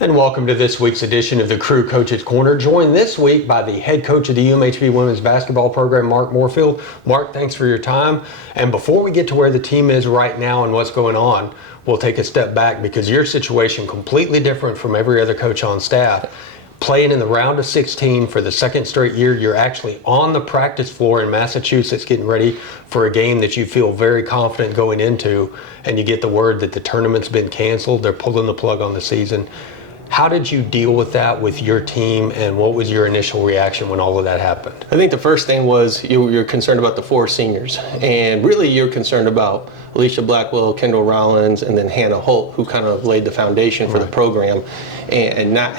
And welcome to this week's edition of the Crew Coaches Corner, joined this week by the head coach of the UMHB women's basketball program, Mark Morefield. Mark, thanks for your time. And before we get to where the team is right now and what's going on, we'll take a step back because your situation completely different from every other coach on staff. Playing in the round of 16 for the second straight year, you're actually on the practice floor in Massachusetts getting ready for a game that you feel very confident going into, and you get the word that the tournament's been canceled, they're pulling the plug on the season. How did you deal with that with your team, and what was your initial reaction when all of that happened? I think the first thing was you're concerned about the four seniors, and really you're concerned about Alicia Blackwell, Kendall Rollins, and then Hannah Holt, who kind of laid the foundation for the program, and not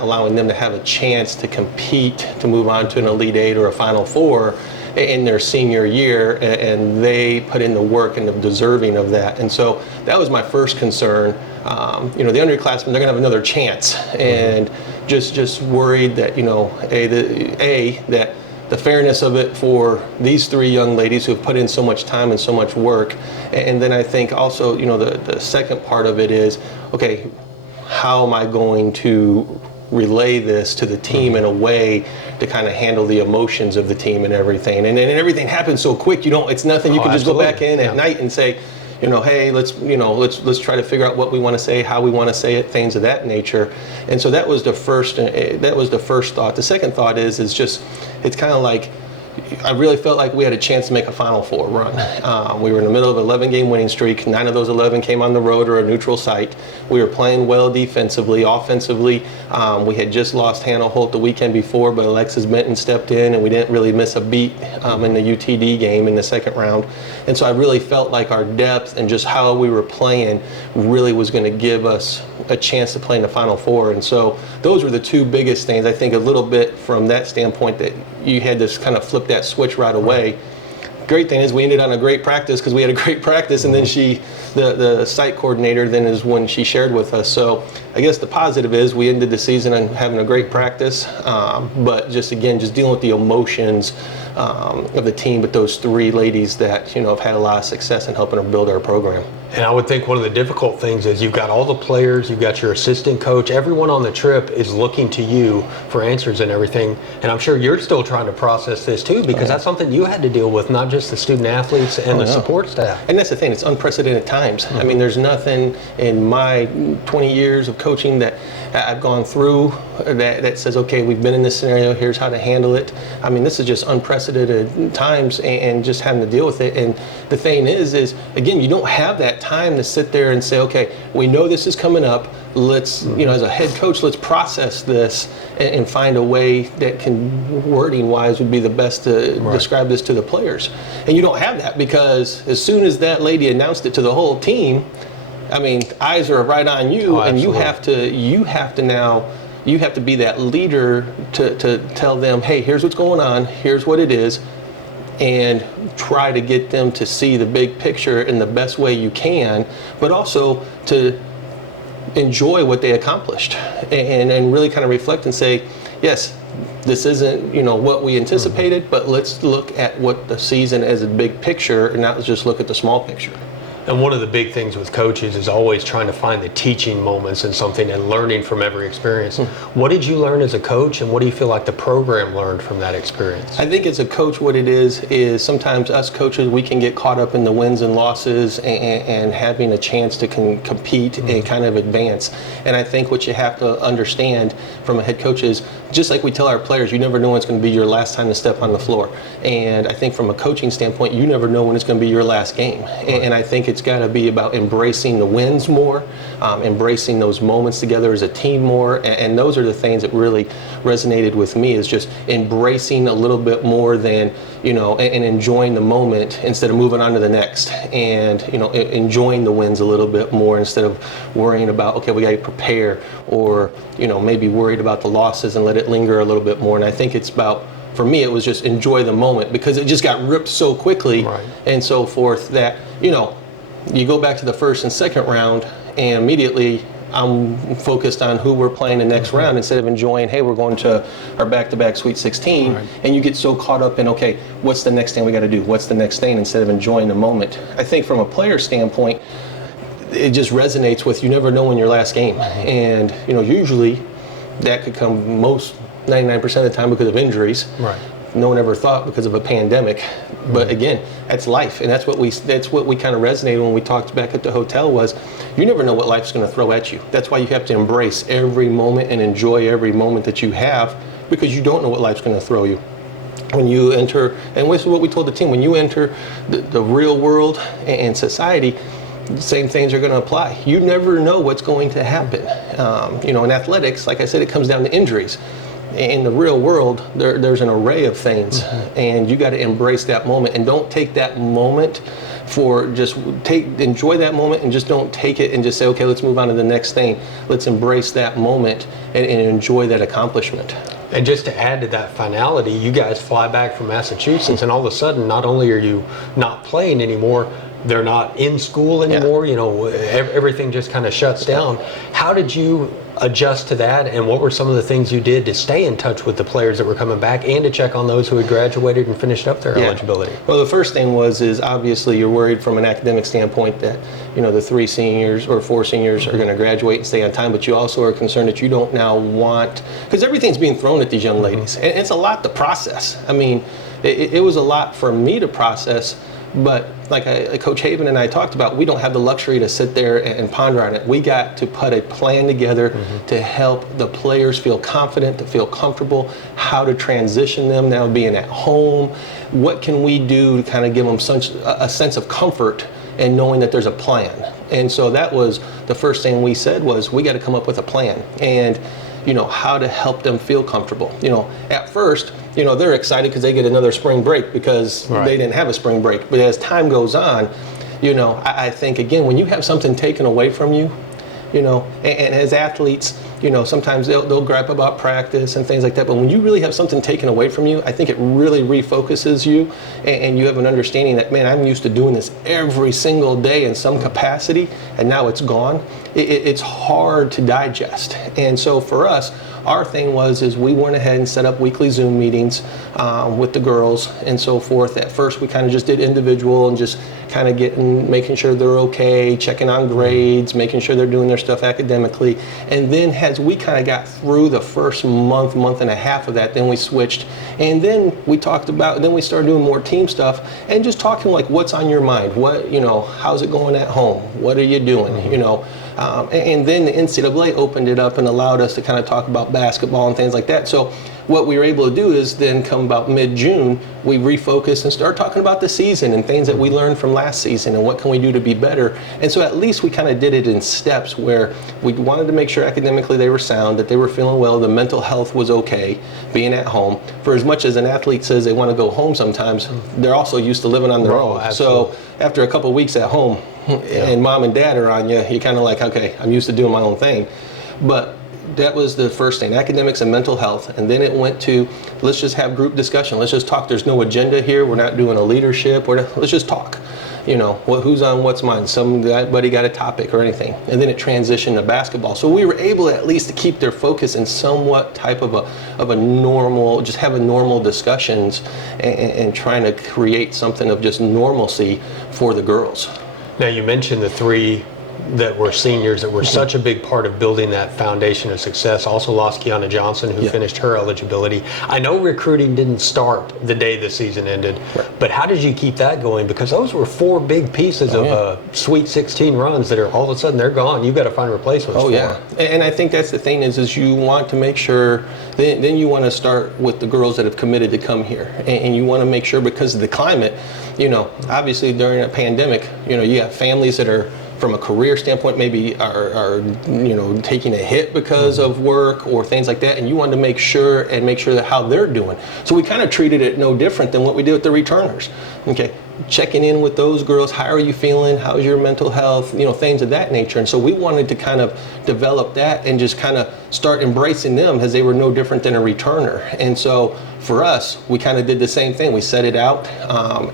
allowing them to have a chance to compete to move on to an Elite Eight or a Final Four in their senior year, and they put in the work and the deserving of that. And so that was my first concern. The underclassmen, they're gonna have another chance, and just worried that that the fairness of it for these three young ladies who have put in so much time and so much work. And then I think also the second part of it is, okay, how am I going to relay this to the team in a way to kind of handle the emotions of the team and everything. And then everything happens so quick, it's nothing you can just go back in at night and say, hey, let's try to figure out what we want to say, how we want to say it, things of that nature. And so that was the first thought. The second thought is it's kind of like, I really felt like we had a chance to make a Final Four run. We were in the middle of an 11-game winning streak. 9 of those 11 came on the road or a neutral site. We were playing well defensively. Offensively, we had just lost Hannah Holt the weekend before, but Alexis Benton stepped in, and we didn't really miss a beat in the UTD game in the second round. And so I really felt like our depth and just how we were playing really was going to give us a chance to play in the Final Four. And so those were the two biggest things. I think a little bit from that standpoint that you had to kind of flip that switch right away. Great thing is we ended on a great practice because we had a great practice, and then the site coordinator then is when she shared with us. So I guess the positive is we ended the season on having a great practice, but just dealing with the emotions of the team with those three ladies that have had a lot of success in helping them build our program. And I would think one of the difficult things is you've got all the players, you've got your assistant coach, everyone on the trip is looking to you for answers and everything. And I'm sure you're still trying to process this too, because that's something you had to deal with, not just the student athletes and the support staff. And that's the thing, it's unprecedented times. I mean, there's nothing in my 20 years of coaching that I've gone through that says, okay, we've been in this scenario, here's how to handle it. I mean, this is just unprecedented times and just having to deal with it. And the thing is again, you don't have that time to sit there and say, okay, we know this is coming up. Let's, as a head coach, let's process this and find a way that can, wording-wise, would be the best to describe this to the players. And you don't have that because as soon as that lady announced it to the whole team, I mean, eyes are right on you, and you have to be that leader to tell them, hey, here's what's going on, here's what it is, and try to get them to see the big picture in the best way you can, but also to enjoy what they accomplished and really kind of reflect and say, yes, this isn't what we anticipated, but let's look at what the season as a big picture and not just look at the small picture. And one of the big things with coaches is always trying to find the teaching moments in something and learning from every experience. What did you learn as a coach, and what do you feel like the program learned from that experience? I think as a coach, what it is sometimes us coaches, we can get caught up in the wins and losses and having a chance to compete and kind of advance. And I think what you have to understand from a head coach is, just like we tell our players, you never know when it's going to be your last time to step on the floor. And I think from a coaching standpoint, you never know when it's going to be your last game. And I think it's got to be about embracing the wins more, embracing those moments together as a team more. And those are the things that really resonated with me, is just embracing a little bit more than, and enjoying the moment instead of moving on to the next. And, enjoying the wins a little bit more instead of worrying about, okay, we got to prepare, or, maybe worried about the losses and let it linger a little bit more. And I think it's about, for me, it was just enjoy the moment, because it just got ripped so quickly and so forth that, you go back to the first and second round and immediately I'm focused on who we're playing the next round instead of enjoying, hey, we're going to our back-to-back Sweet 16, and you get so caught up in, okay, what's the next thing we got to do? What's the next thing? Instead of enjoying the moment. I think from a player standpoint, it just resonates with, you never know when your last game. And, usually that could come 99% of the time because of injuries. Right. No one ever thought because of a pandemic. But again, that's life. And that's what we kind of resonated when we talked back at the hotel was, you never know what life's going to throw at you. That's why you have to embrace every moment and enjoy every moment that you have, because you don't know what life's going to throw you. When you enter, and this is what we told the team, when you enter the real world and society, the same things are going to apply. You never know what's going to happen. In athletics, like I said, it comes down to injuries. In the real world, there's an array of things, and you got to embrace that moment, and don't take that moment enjoy that moment, and just don't take it and just say, okay, let's move on to the next thing. Let's embrace that moment and enjoy that accomplishment. And just to add to that finality, you guys fly back from Massachusetts, and all of a sudden, not only are you not playing anymore, they're not in school anymore. Everything just kind of shuts down. How did you adjust to that, and what were some of the things you did to stay in touch with the players that were coming back and to check on those who had graduated and finished up their eligibility? Well, the first thing is obviously you're worried from an academic standpoint that the 3 seniors or 4 seniors are going to graduate and stay on time, but you also are concerned that you don't now want, because everything's being thrown at these young ladies, and it's a lot to process. I mean, it was a lot for me to process. But like Coach Haven and I talked about, we don't have the luxury to sit there and ponder on it. We got to put a plan together to help the players feel confident, to feel comfortable, how to transition them now being at home. What can we do to kind of give them a sense of comfort and knowing that there's a plan? And so that was the first thing we said was, we got to come up with a plan. And how to help them feel comfortable. At first, they're excited because they get another spring break because they didn't have a spring break. But as time goes on, I think, again, when you have something taken away from you, and as athletes, sometimes they'll gripe about practice and things like that. But when you really have something taken away from you, I think it really refocuses you, and you have an understanding that, man, I'm used to doing this every single day in some capacity, and now it's gone. It's hard to digest. And so for us, our thing is we went ahead and set up weekly Zoom meetings with the girls and so forth. At first, we kind of just did individual and just kind of making sure they're okay, checking on grades, making sure they're doing their stuff academically. And then as we kind of got through the first month and a half of that, then we switched. And then we then we started doing more team stuff and just talking like, what's on your mind? What, how's it going at home? What are you doing? And then the NCAA opened it up and allowed us to kind of talk about basketball and things like that. So what we were able to do is then come about mid-June, we refocus and start talking about the season and things that we learned from last season and what can we do to be better. And so at least we kind of did it in steps where we wanted to make sure academically they were sound, that they were feeling well, the mental health was okay, being at home. For as much as an athlete says they want to go home sometimes, they're also used to living on their own. Absolutely. So after a couple of weeks at home, and mom and dad are on you, you're kind of like, okay, I'm used to doing my own thing. But that was the first thing, academics and mental health. And then it went to, let's just have group discussion. Let's just talk. There's no agenda here. We're not doing a leadership. Let's just talk. Who's on what's mine? Somebody got a topic or anything. And then it transitioned to basketball. So we were able at least to keep their focus in somewhat type of a normal, just having normal discussions and trying to create something of just normalcy for the girls. Now, you mentioned the 3 that were seniors that were such a big part of building that foundation of success. Also lost Kiana Johnson, who finished her eligibility. I know recruiting didn't start the day the season ended, but how did you keep that going? Because those were 4 big pieces of Sweet 16 runs that are all of a sudden they're gone. You've got to find replacements for them. And I think that's the thing is you want to make sure, then you want to start with the girls that have committed to come here. And you want to make sure, because of the climate, obviously during a pandemic, you have families that are, from a career standpoint, maybe are taking a hit because of work or things like that, and you want to make sure that how they're doing. So we kind of treated it no different than what we did with the returners. Okay, checking in with those girls, how are you feeling? How's your mental health? Things of that nature. And so we wanted to kind of develop that and just kind of start embracing them as they were no different than a returner. And so for us, we kind of did the same thing. We set it out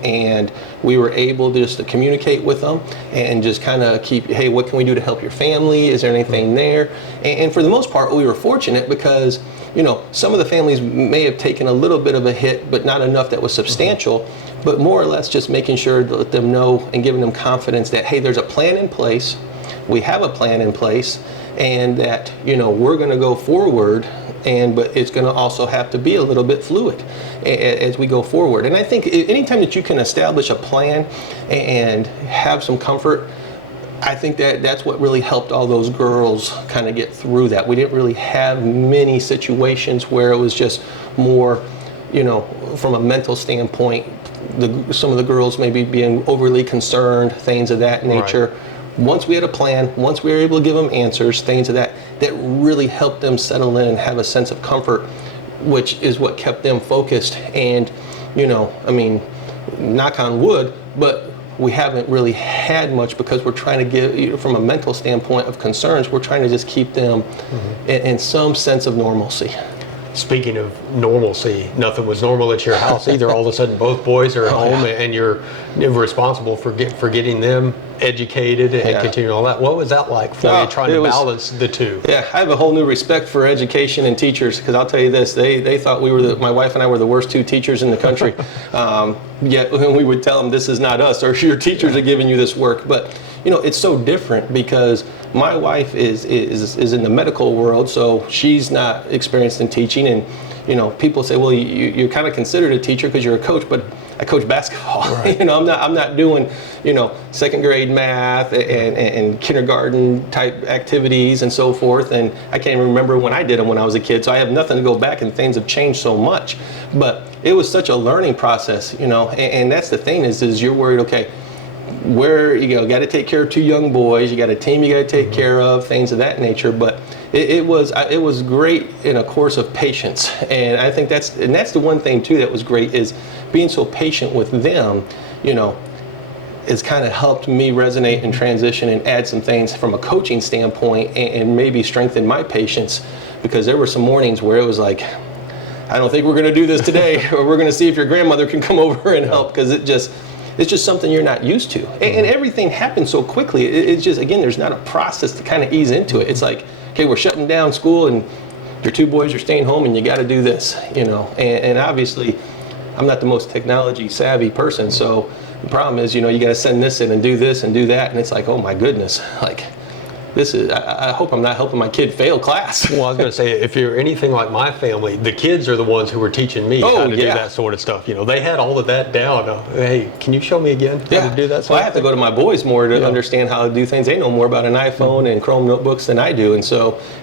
and we were able just to communicate with them and just kind of keep, hey, what can we do to help your family? Is there anything there? And for the most part, we were fortunate because some of the families may have taken a little bit of a hit, but not enough that was substantial. But more or less just making sure to let them know and giving them confidence that, hey, there's a plan in place. we have a plan in place, and that, we're going to go forward, but it's going to also have to be a little bit fluid as we go forward. And I think anytime that you can establish a plan and have some comfort, I think that's what really helped all those girls kind of get through that. We didn't really have many situations where it was just more, from a mental standpoint, some of the girls maybe being overly concerned, things of that nature. Right. Once we had a plan, once we were able to give them answers, things of that really helped them settle in and have a sense of comfort, which is what kept them focused. And, knock on wood, but we haven't really had much, because we're trying to give, from a mental standpoint of concerns, we're trying to just keep them in some sense of normalcy. Speaking of normalcy, nothing was normal at your house either. All of a sudden, both boys are at home, and you're responsible for getting them educated and continuing all that. What was that like for you, trying to balance the two? Yeah, I have a whole new respect for education and teachers, because I'll tell you this, they thought my wife and I were the worst two teachers in the country. Yet when we would tell them, this is not us, or your teachers are giving you this work. But it's so different, because my wife is in the medical world, so she's not experienced in teaching. And people say, well, you're kind of considered a teacher because you're a coach, but I coach basketball. Right. I'm not doing second grade math and kindergarten type activities and so forth. And I can't even remember when I did them when I was a kid, so I have nothing to go back, and things have changed so much. But it was such a learning process, and that's the thing is you're worried, okay, where got to take care of two young boys, you got a team you got to take care of, things of that nature. But it was great in a course of patience, and I think that's the one thing too that was great, is being so patient with them. It's kind of helped me resonate and transition and add some things from a coaching standpoint, and maybe strengthen my patience, because there were some mornings where it was like, I don't think we're going to do this today, or we're going to see if your grandmother can come over and help, because it's just something you're not used to. And everything happens so quickly. It's just, again, there's not a process to kind of ease into it. It's like, okay, we're shutting down school, and your two boys are staying home, and you got to do this, And obviously, I'm not the most technology savvy person, so the problem is, you got to send this in and do this and do that, and it's like, oh my goodness, like, I hope I'm not helping my kid fail class. Well, I was going to say, if you're anything like my family, the kids are the ones who were teaching me how to do that sort of stuff. They had all of that down. Hey, can you show me again how to do that? Well, I have to go to my boys more to understand how to do things. They know more about an iPhone and Chrome notebooks than I do, and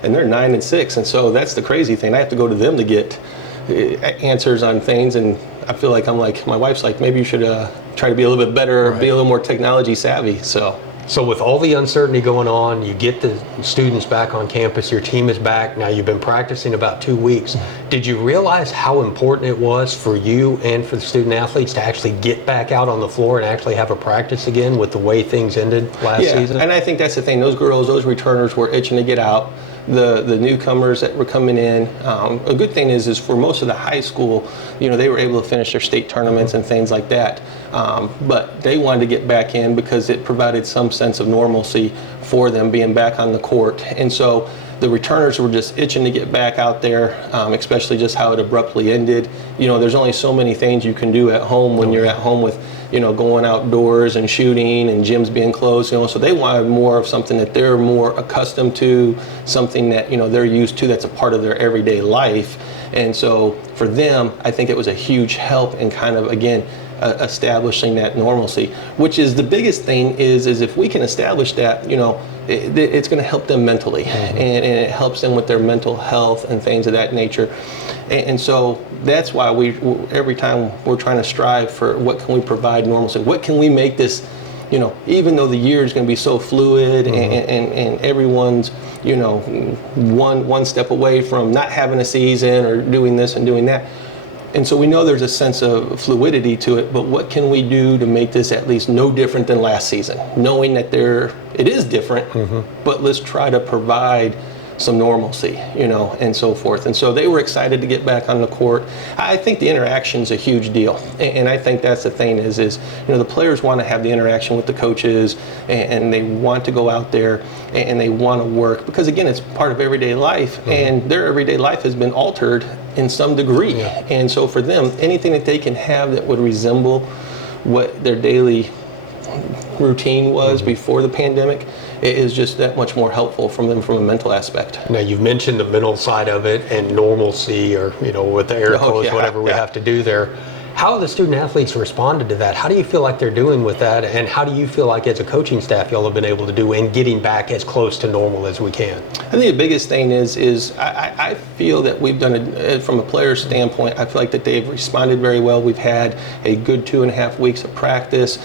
they're 9 and 6, and so that's the crazy thing. I have to go to them to get answers on things, and I feel like my wife's like, maybe you should try to be a little bit better, be a little more technology savvy. So with all the uncertainty going on, you get the students back on campus, your team is back, now you've been practicing about 2 weeks. Did you realize how important it was for you and for the student athletes to actually get back out on the floor and actually have a practice again with the way things ended last season? And I think that's the thing. Those girls, those returners were itching to get out. The newcomers that were coming in, a good thing is for most of the high school, they were able to finish their state tournaments and things like that. But they wanted to get back in because it provided some sense of normalcy for them being back on the court. And so the returners were just itching to get back out there, especially just how it abruptly ended. There's only so many things you can do at home when you're at home with, going outdoors and shooting and gyms being closed, so they wanted more of something that they're more accustomed to, something that, they're used to, that's a part of their everyday life. And so for them, I think it was a huge help in kind of, again, establishing that normalcy, which is the biggest thing is if we can establish that, it's going to help them mentally, and it helps them with their mental health and things of that nature. And so that's why every time we're trying to strive for what can we provide normalcy, what can we make this, even though the year is going to be so fluid, and everyone's, one step away from not having a season or doing this and doing that. And so we know there's a sense of fluidity to it, but what can we do to make this at least no different than last season? Knowing that it is different, but let's try to provide some normalcy, and so forth. And so they were excited to get back on the court. I think the interaction is a huge deal. And I think that's the thing is the players want to have the interaction with the coaches, and they want to go out there and they want to work, because again, it's part of everyday life, and their everyday life has been altered in some degree. And so for them, anything that they can have that would resemble what their daily routine was before the pandemic, it is just that much more helpful from them from a mental aspect. Now, you've mentioned the mental side of it and normalcy, or, with the air quotes, whatever we have to do there. How have the student athletes responded to that? How do you feel like they're doing with that? And how do you feel like as a coaching staff y'all have been able to do in getting back as close to normal as we can? I think the biggest thing is I feel that we've done it from a player standpoint. I feel like that they've responded very well. We've had a good 2.5 weeks of practice.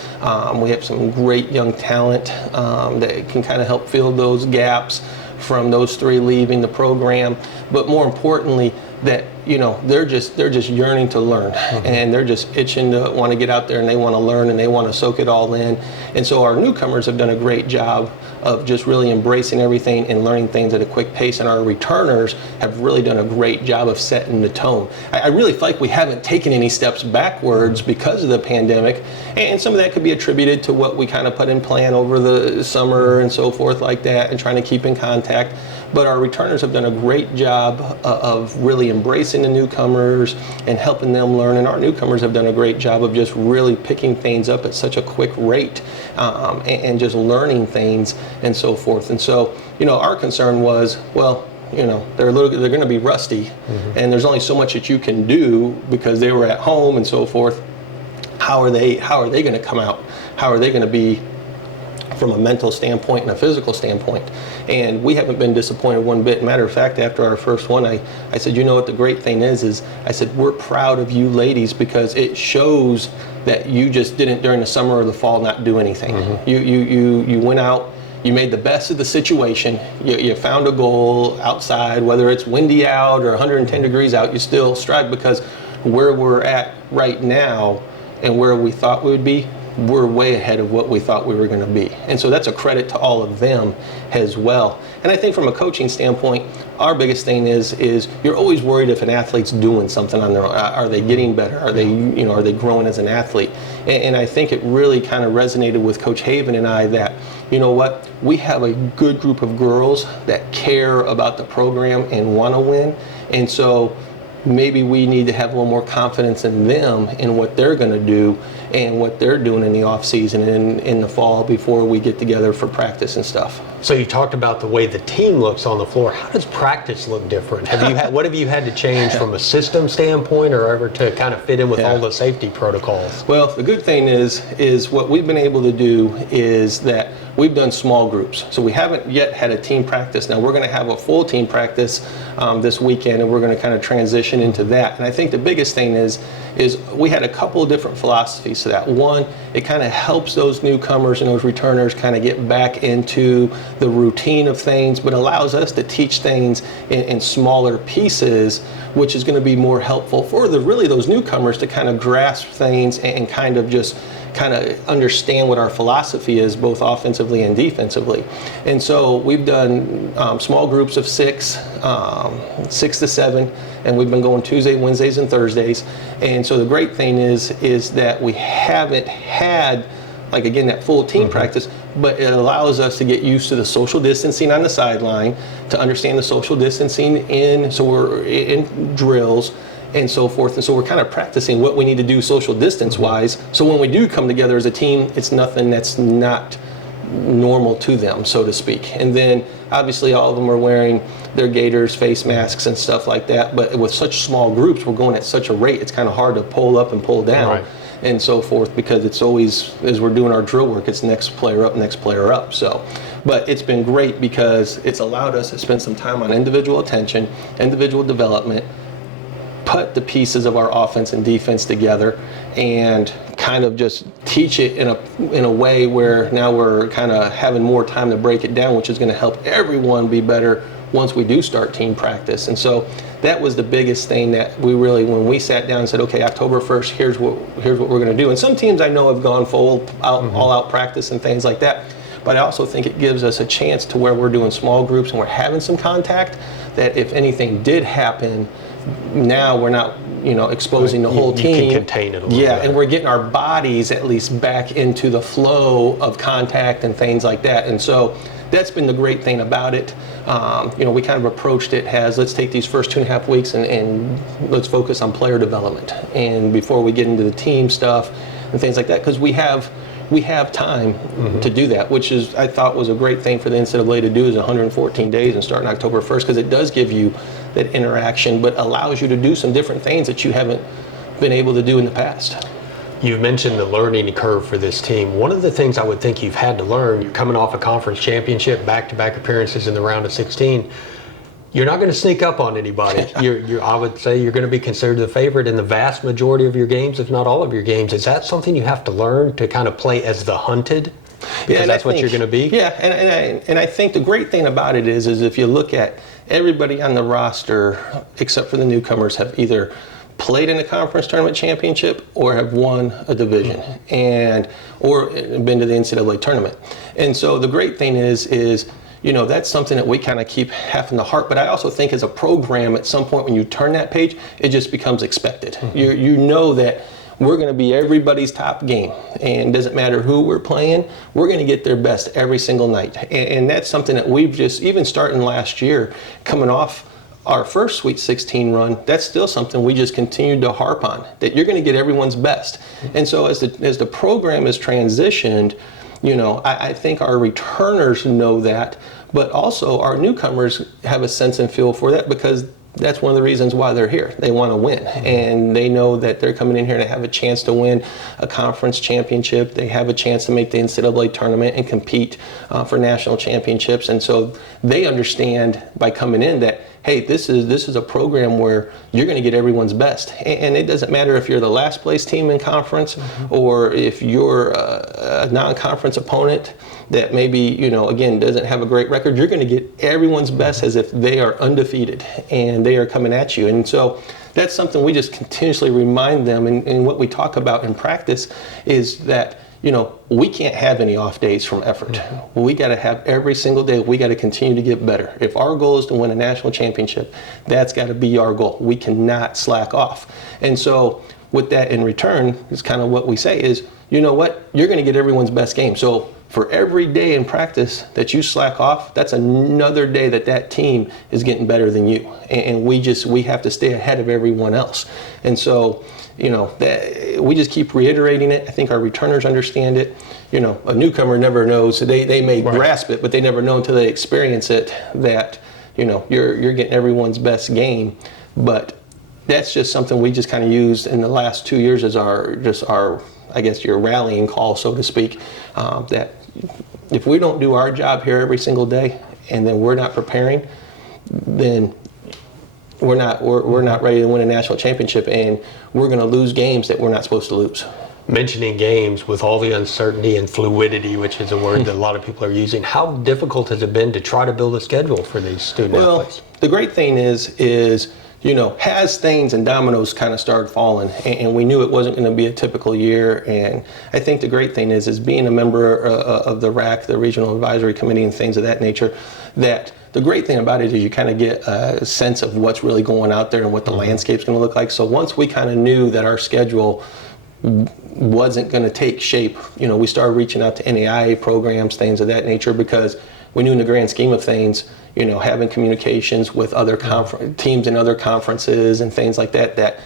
We have some great young talent that can kind of help fill those gaps from those 3 leaving the program. But more importantly, that they're just yearning to learn, and they're just itching to want to get out there, and they want to learn, and they want to soak it all in. And so our newcomers have done a great job of just really embracing everything and learning things at a quick pace, and our returners have really done a great job of setting the tone. I really feel like we haven't taken any steps backwards because of the pandemic, and some of that could be attributed to what we kind of put in plan over the summer and so forth like that, and trying to keep in contact. But our returners have done a great job of really embracing the newcomers and helping them learn. And our newcomers have done a great job of just really picking things up at such a quick rate and just learning things and so forth. And so, our concern was, well, they're going to be rusty, and there's only so much that you can do because they were at home and so forth. How are they going to come out? How are they going to be from a mental standpoint and a physical standpoint? And we haven't been disappointed one bit. Matter of fact, after our first one, I said, what the great thing is I said, we're proud of you ladies, because it shows that you just didn't during the summer or the fall not do anything. You went out, you made the best of the situation, you found a goal outside, whether it's windy out or 110 degrees out, you still strive, because where we're at right now and where we thought we would be, we're way ahead of what we thought we were going to be. And so that's a credit to all of them as well. And I think from a coaching standpoint, our biggest thing is you're always worried if an athlete's doing something on their own. Are they getting better? Are they, are they growing as an athlete? And I think it really kind of resonated with Coach Haven and I that, we have a good group of girls that care about the program and want to win. And so maybe we need to have a little more confidence in them and what they're going to do and what they're doing in the off season and in the fall before we get together for practice and stuff. So you talked about the way the team looks on the floor. How does practice look different? What have you had to change from a system standpoint or ever to kind of fit in with all the safety protocols? Well, the good thing is what we've been able to do is that we've done small groups. So we haven't yet had a team practice. Now we're going to have a full team practice this weekend, and we're going to kind of transition into that. And I think the biggest thing is we had a couple of different philosophies to that. One, it kind of helps those newcomers and those returners kind of get back into the routine of things, but allows us to teach things in smaller pieces, which is going to be more helpful for really those newcomers to kind of grasp things and kind of understand what our philosophy is, both offensively and defensively. And so we've done small groups of 6 to 7, and we've been going Tuesday, Wednesdays, and Thursdays. And so the great thing is that we haven't had, like, again, that full team practice, but it allows us to get used to the social distancing on the sideline, to understand the social distancing so we're in drills and so forth. And so we're kind of practicing what we need to do social distance wise. So when we do come together as a team, it's nothing that's not normal to them, so to speak. And then obviously all of them are wearing their gaiters, face masks and stuff like that. But with such small groups, we're going at such a rate, it's kind of hard to pull up and pull down. Right. And so forth, because it's always, as we're doing our drill work, it's next player up. So, but it's been great because it's allowed us to spend some time on individual attention, individual development, put the pieces of our offense and defense together, and kind of just teach it in a way where now we're kind of having more time to break it down, which is going to help everyone be better once we do start team practice. And so that was the biggest thing that we really, when we sat down and said, okay, October 1st, here's what we're going to do. And some teams I know have gone all out practice and things like that. But I also think it gives us a chance to where we're doing small groups and we're having some contact, that if anything did happen, now we're not, exposing the whole team. You can contain it a little bit. And we're getting our bodies at least back into the flow of contact and things like that. And so that's been the great thing about it. We kind of approached it as, let's take these first 2.5 weeks and let's focus on player development. And before we get into the team stuff and things like that, because we have, we have time to do that, which is, I thought, was a great thing for the NCAA to do, is 114 days and starting October 1st, because it does give you that interaction, but allows you to do some different things that you haven't been able to do in the past. You've mentioned the learning curve for this team. One of the things I would think you've had to learn, you're coming off a conference championship, back-to-back appearances in the round of 16, you're not going to sneak up on anybody. I would say you're going to be considered the favorite in the vast majority of your games, if not all of your games. Is that something you have to learn to kind of play as the hunted? Because that's what you're going to be? Yeah, and I think the great thing about it is if you look at everybody on the roster, except for the newcomers, have either played in a conference tournament championship or have won a division or been to the NCAA tournament. And so the great thing is that's something that we kind of keep having to heart. But I also think as a program, at some point when you turn that page, it just becomes expected. You know that we're going to be everybody's top game, and it doesn't matter who we're playing, we're going to get their best every single night. And that's something that we've just, even starting last year, coming off our first Sweet 16 run, that's still something we just continued to harp on, that you're going to get everyone's best. And so as the program is transitioned, I think our returners know that, but also our newcomers have a sense and feel for that, because that's one of the reasons why they're here. They want to win, and they know that they're coming in here to have a chance to win a conference championship. They have a chance to make the NCAA tournament and compete for national championships. And so they understand by coming in that, hey, this is a program where you're going to get everyone's best. And it doesn't matter if you're the last place team in conference or if you're a non-conference opponent that maybe, again, doesn't have a great record. You're going to get everyone's best as if they are undefeated and they are coming at you. And so that's something we just continuously remind them. And what we talk about in practice is that, we can't have any off days from effort. We got to have every single day, we got to continue to get better. If our goal is to win a national championship, that's got to be our goal. We cannot slack off. And so with that in return, is kind of what we say is, you know what, you're going to get everyone's best game. So for every day in practice that you slack off, that's another day that team is getting better than you. And we have to stay ahead of everyone else. And so, we just keep reiterating it. I think our returners understand it. A newcomer never knows. They may grasp it, but they never know until they experience it that, you're getting everyone's best game. But that's just something we just kind of used in the last 2 years as our I guess your rallying call, so to speak, that if we don't do our job here every single day and then we're not preparing, then we're not ready to win a national championship, and we're going to lose games that we're not supposed to lose. Mentioning games with all the uncertainty and fluidity, which is a word that a lot of people are using, how difficult has it been to try to build a schedule for these student athletes? The great thing is as things and dominoes kind of started falling, and we knew it wasn't going to be a typical year. And I think the great thing is being a member of the RAC, the Regional Advisory Committee, and things of that nature, that the great thing about it is you kind of get a sense of what's really going out there and what the landscape's going to look like. So once we kind of knew that our schedule wasn't going to take shape, we started reaching out to NAIA programs, things of that nature, because we knew in the grand scheme of things, having communications with other teams in other conferences and things like that,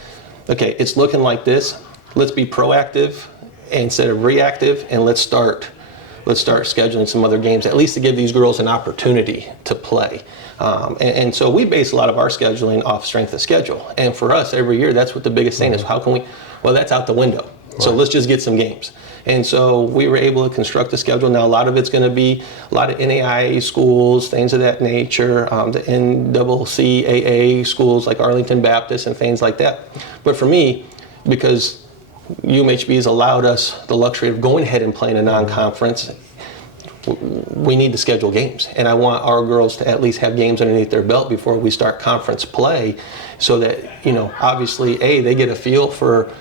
okay, it's looking like this. Let's be proactive instead of reactive, and let's start scheduling some other games, at least to give these girls an opportunity to play. And so we base a lot of our scheduling off strength of schedule. And for us, every year, that's what the biggest thing is. How can we? Well, that's out the window. So let's just get some games. And so we were able to construct a schedule. Now, a lot of it's going to be a lot of NAIA schools, things of that nature, the NCCAA schools like Arlington Baptist and things like that. But for me, because UMHB has allowed us the luxury of going ahead and playing a non-conference, we need to schedule games. And I want our girls to at least have games underneath their belt before we start conference play, so that, obviously, they get a feel for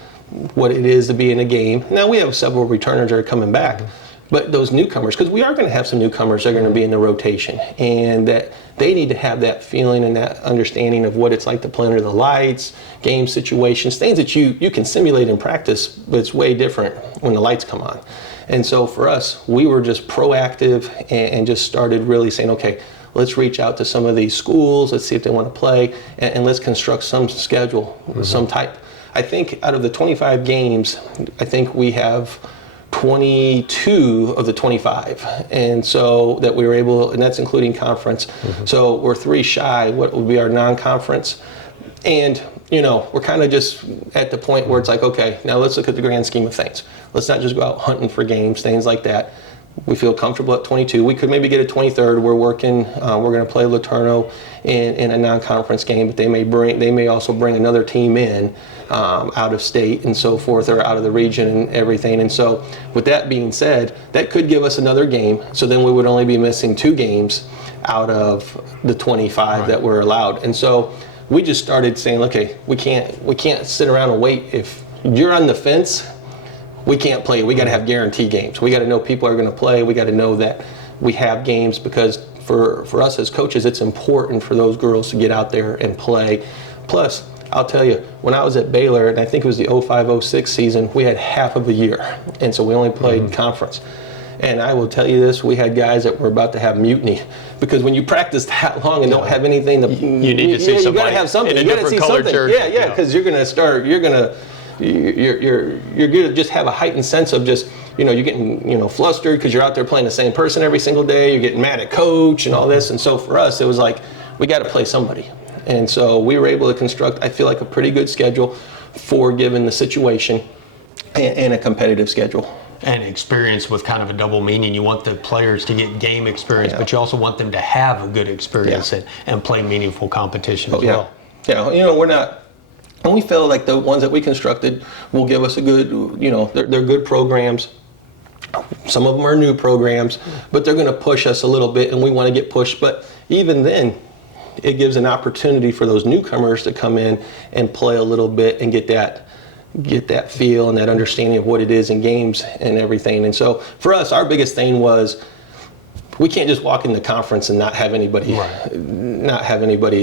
what it is to be in a game. Now, we have several returners that are coming back, but those newcomers, because we are going to have some newcomers that are going to be in the rotation, and that they need to have that feeling and that understanding of what it's like to play under the lights, game situations, things that you can simulate in practice, but it's way different when the lights come on. And so for us, we were just proactive and just started really saying, okay, let's reach out to some of these schools, let's see if they want to play, and let's construct some schedule, some type. I think out of the 25 games, I think we have 22 of the 25, and so that we were able, and that's including conference. So we're 3 shy what would be our non-conference, and we're kind of just at the point where it's like, okay, now let's look at the grand scheme of things. Let's not just go out hunting for games, things like that. We feel comfortable at 22. We could maybe get a 23rd. We're working. We're going to play Laterno in a non-conference game, but they may also bring another team in out of state and so forth, or out of the region and everything. And so, with that being said, that could give us another game. So then we would only be missing 2 games out of the 25 that were allowed. And so we just started saying, okay, we can't sit around and wait. If you're on the fence, we can't play. We got to have guaranteed games. We got to know people are going to play. We got to know that we have games, because for us as coaches, it's important for those girls to get out there and play. Plus, I'll tell you, when I was at Baylor, and I think it was the 05-06 season, we had half of a year, and so we only played conference. And I will tell you this, we had guys that were about to have mutiny, because when you practice that long and don't have anything, you need to see somebody. You got to have something. In a you got to see different something. colored Yeah, because you're going to start. You're going to just have a heightened sense of just, you're getting, flustered because you're out there playing the same person every single day. You're getting mad at coach and all this. And so for us, it was like, we got to play somebody. And so we were able to construct, I feel like, a pretty good schedule for given the situation, and a competitive schedule. And experience with kind of a double meaning. You want the players to get game experience, but you also want them to have a good experience and play meaningful competition as well. Yeah, we're not. And we feel like the ones that we constructed will give us a good, they're good programs. Some of them are new programs, but they're going to push us a little bit, and we want to get pushed. But even then, it gives an opportunity for those newcomers to come in and play a little bit and get that feel and that understanding of what it is in games and everything. And so for us, our biggest thing was, we can't just walk in the conference and not have anybody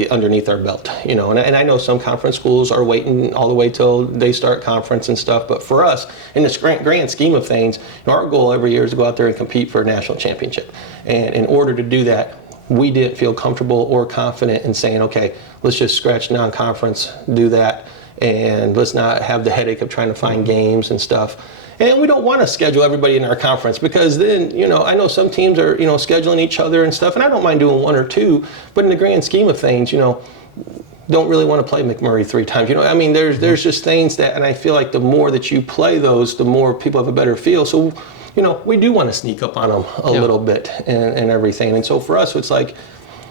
underneath our belt, And I know some conference schools are waiting all the way till they start conference and stuff. But for us, in this grand scheme of things, our goal every year is to go out there and compete for a national championship. And in order to do that, we didn't feel comfortable or confident in saying, okay, let's just scratch non-conference, do that, and let's not have the headache of trying to find games and stuff. And we don't want to schedule everybody in our conference, because then, I know some teams are, scheduling each other and stuff, and I don't mind doing 1 or 2, but in the grand scheme of things, don't really want to play McMurray 3 times. There's just things that, and I feel like the more that you play those, the more people have a better feel. So, we do want to sneak up on them a little bit and everything. And so for us, it's like,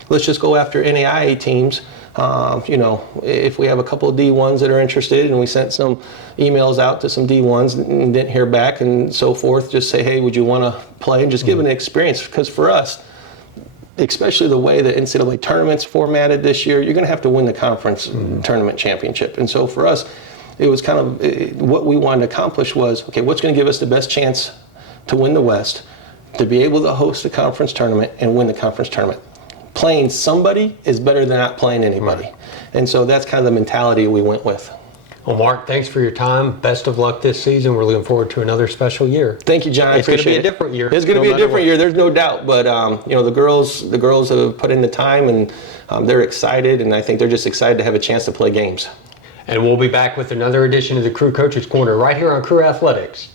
let's just go after NAIA teams. If we have a couple of D1s that are interested, and we sent some emails out to some D1s and didn't hear back and so forth, just say, hey, would you want to play, and just give it an experience. Because for us, especially the way the NCAA tournament's formatted this year, you're going to have to win the conference tournament championship. And so for us, it was kind of what we wanted to accomplish was, okay, what's going to give us the best chance to win the West, to be able to host a conference tournament and win the conference tournament. Playing somebody is better than not playing anybody. Right. And so that's kind of the mentality we went with. Well, Mark, thanks for your time. Best of luck this season. We're looking forward to another special year. Thank you, John. It's going to be a different year. It's going to be a different year. There's no doubt. But the girls have put in the time, and they're excited, and I think they're just excited to have a chance to play games. And we'll be back with another edition of the Crew Coaches Corner right here on Crew Athletics.